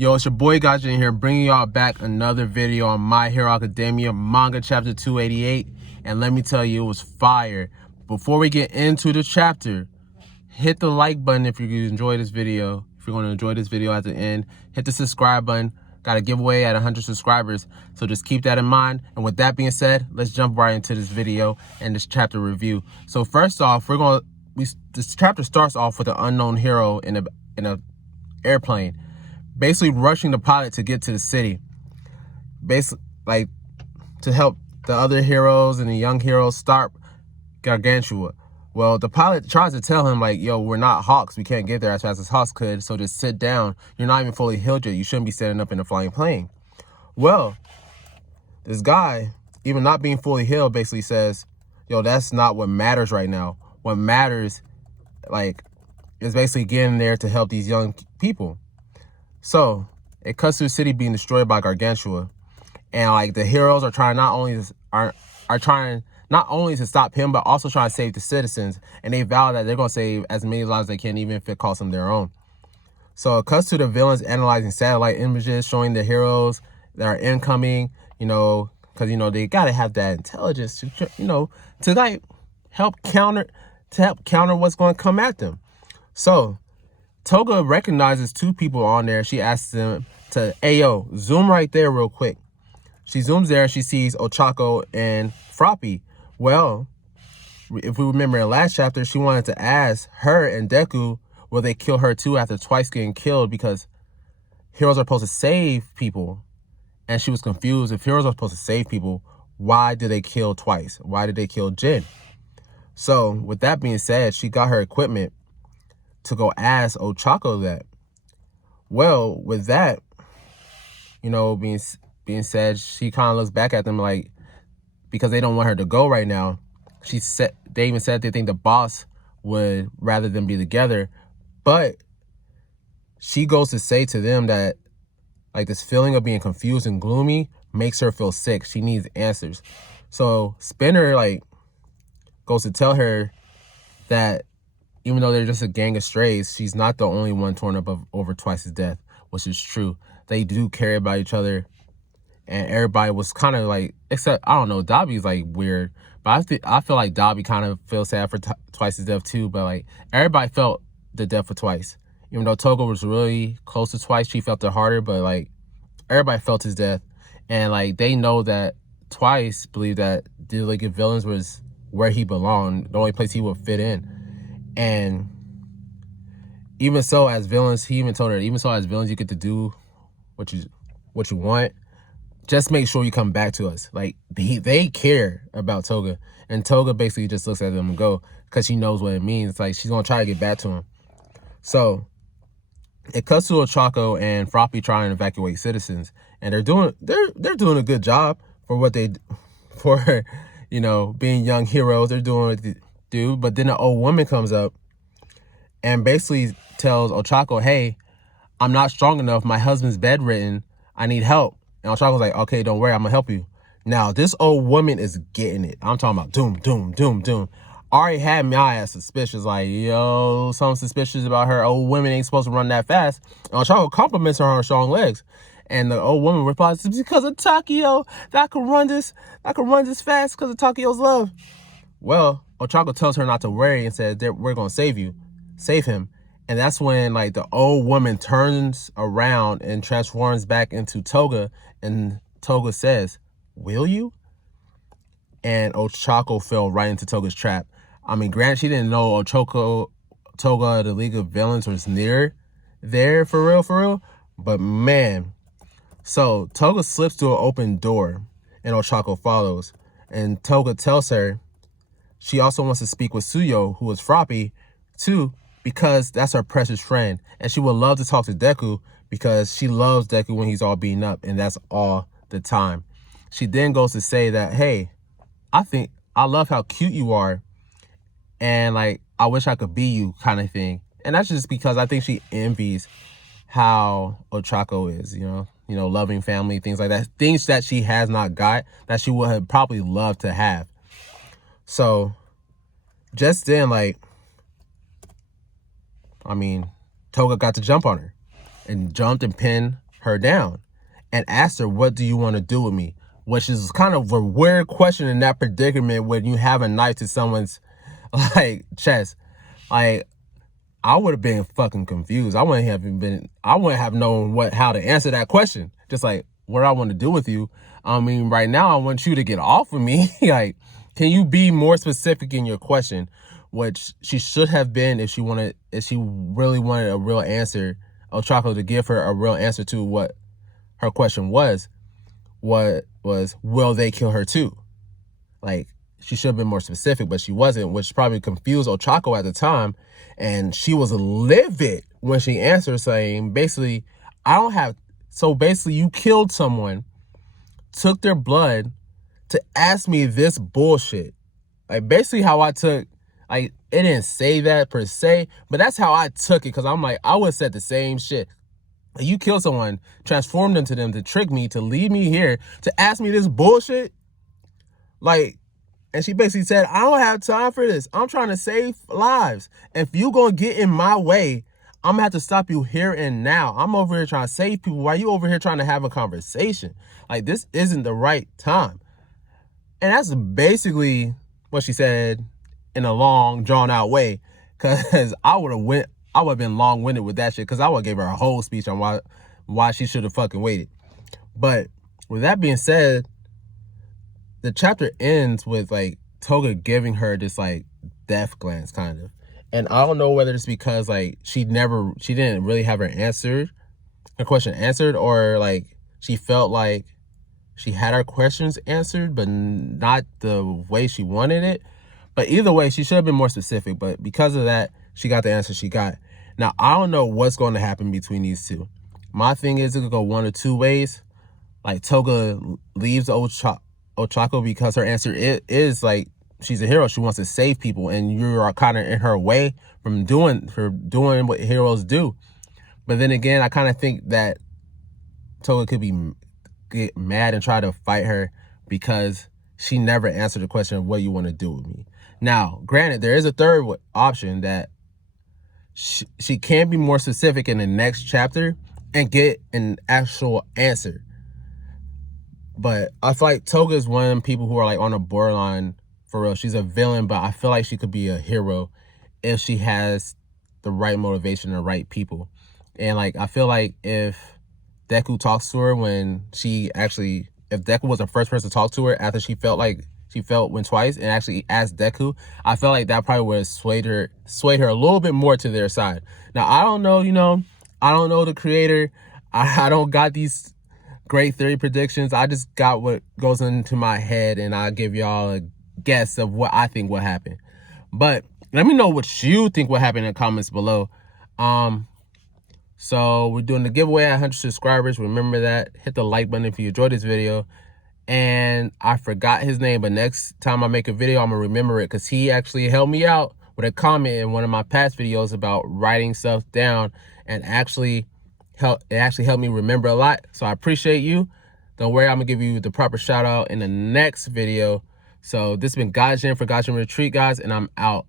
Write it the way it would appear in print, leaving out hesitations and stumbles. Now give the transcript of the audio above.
Yo, it's your boy Gotcha in here, bringing y'all back another video on My Hero Academia Manga Chapter 288. And let me tell you, it was fire. Before we get into the chapter, hit the like button if you enjoy this video. If you're going to enjoy this video at the end, hit the subscribe button. Got a giveaway at 100 subscribers, so just keep that in mind. And with that being said, let's jump right into this video and this chapter review. So first off, this chapter starts off with an unknown hero in a airplane, basically rushing the pilot to get to the city, basically like to help the other heroes and the young heroes stop Gargantua. Well, the pilot tries to tell him, like, yo, we're not Hawks. We can't get there as fast as Hawks could, so just sit down. You're not even fully healed yet. You shouldn't be standing up in a flying plane. Well, this guy, even not being fully healed, basically says, yo, that's not what matters right now. What matters, like, is basically getting there to help these young people. So it cuts to the city being destroyed by Gargantua, and like the heroes are trying not only to stop him, but also trying to save the citizens. And they vow that they're going to save as many lives as they can, even if it costs them their own. So it cuts to the villains analyzing satellite images, showing the heroes that are incoming, because, they got to have that intelligence to help counter what's going to come at them. So Toga recognizes two people on there. She asks them to, hey, yo, zoom right there real quick. She zooms there. She sees Ochaco and Froppy. Well, if we remember in last chapter, she wanted to ask her and Deku, will they kill her too after twice getting killed, because heroes are supposed to save people. And she was confused. If heroes are supposed to save people, why did they kill twice? Why did they kill Jin? So with that being said, she got her equipment to go ask Ochaco that. Well, with that, being said, she kind of looks back at them like, because they don't want her to go right now. They even said they think the boss would rather them be together, but she goes to say to them that like this feeling of being confused and gloomy makes her feel sick. She needs answers. So Spinner goes to tell her that even though they're just a gang of strays, she's not the only one torn up over Twice's death, which is true. They do care about each other. And everybody was kind of like, except, I don't know, Dobby's like weird. But I feel like Dobby kind of feels sad for Twice's death too. But like, everybody felt the death of Twice. Even though Toga was really close to Twice, she felt it harder. But like, everybody felt his death. And like, they know that Twice believed that the League of Villains was where he belonged, the only place he would fit in. And even so, as villains, he even told her, even so, as villains, you get to do what you want. Just make sure you come back to us. Like, they care about Toga. And Toga basically just looks at them and go, because she knows what it means. It's like, she's going to try to get back to him. So it cuts to Ochaco and Froppy trying to evacuate citizens. And they're doing a good job for what being young heroes. They're doing what they do. But then an old woman comes up and basically tells Ochaco, hey, I'm not strong enough. My husband's bedridden. I need help. And Ochaco's like, okay, don't worry, I'm gonna help you. Now, this old woman is getting it. I'm talking about doom, doom, doom, doom. Already had my ass suspicious, like, yo, something suspicious about her. Old women ain't supposed to run that fast. And Ochaco compliments her on her strong legs. And the old woman replies, it's because of Takeo that I can run this fast because of Takeo's love. Well, Ochaco tells her not to worry and says, we're gonna save him. And that's when like the old woman turns around and transforms back into Toga, and Toga says, will you? And Ochaco fell right into Toga's trap. I mean, granted, she didn't know Toga, the League of Villains, was near there for real. But man, so Toga slips through an open door and Ochaco follows. And Toga tells her she also wants to speak with Suyo, who is Froppy, too, because that's her precious friend. And she would love to talk to Deku because she loves Deku when he's all beaten up, and that's all the time. She then goes to say that, hey, I love how cute you are, and like, I wish I could be you, kind of thing. And that's just because I think she envies how Ochaco is, loving family, things like that. Things that she has not got that she would have probably loved to have. So just then, Toga got to jump on her and jumped and pinned her down and asked her, what do you want to do with me? Which is kind of a weird question in that predicament when you have a knife to someone's like chest. Like, I would have been fucking confused. I wouldn't have known how to answer that question. Just like, what I want to do with you. I mean, right now I want you to get off of me. Like, can you be more specific in your question? Which she should have been if she really wanted a real answer, Ochaco to give her a real answer to what her question was. What was, will they kill her too? Like, she should have been more specific, but she wasn't, which probably confused Ochaco at the time. And she was livid when she answered, saying, basically, so basically you killed someone, took their blood to ask me this bullshit. Like, basically how I took, like, it didn't say that per se, but that's how I took it, because I'm like, I would have said the same shit. Like, you killed someone, transformed into them to trick me, to leave me here, to ask me this bullshit. Like, and she basically said, I don't have time for this. I'm trying to save lives. If you gonna get in my way, I'm gonna have to stop you here and now. I'm over here trying to save people while you over here trying to have a conversation. Like, this isn't the right time. And that's basically what she said in a long, drawn out way. Cause I would have been long-winded with that shit, because I would have gave her a whole speech on why she should have fucking waited. But with that being said, the chapter ends with like Toga giving her this like death glance kind of. And I don't know whether it's because like she didn't really have her question answered, or like she felt like she had her questions answered, but not the way she wanted it. But either way, she should have been more specific. But because of that, she got the answer she got. Now, I don't know what's going to happen between these two. My thing is it could go one or two ways. Like, Toga leaves Ochaco because her answer is like, she's a hero. She wants to save people, and you are kind of in her way for doing what heroes do. But then again, I kind of think that Toga could get mad and try to fight her because she never answered the question of what you want to do with me. Now, granted, there is a third option that she can be more specific in the next chapter and get an actual answer. But I feel like Toga is one of them people who are like on a borderline for real. She's a villain, but I feel like she could be a hero if she has the right motivation and the right people. And like, I feel like if Deku talks to her if Deku was the first person to talk to her after she went twice and actually asked Deku, I felt like that probably would have swayed her a little bit more to their side. Now, I don't know, I don't know the creator. I don't got these great theory predictions. I just got what goes into my head, and I'll give y'all a guess of what I think will happen. But let me know what you think will happen in the comments below. So we're doing the giveaway at 100 subscribers. Remember that. Hit the like button if you enjoyed this video. And I forgot his name, but next time I make a video, I'm gonna remember it, because he actually helped me out with a comment in one of my past videos about writing stuff down, and it actually helped me remember a lot. So I appreciate you. Don't worry, I'm gonna give you the proper shout out in the next video. So this has been Gaijin for Gaijin Retreat, guys, and I'm out.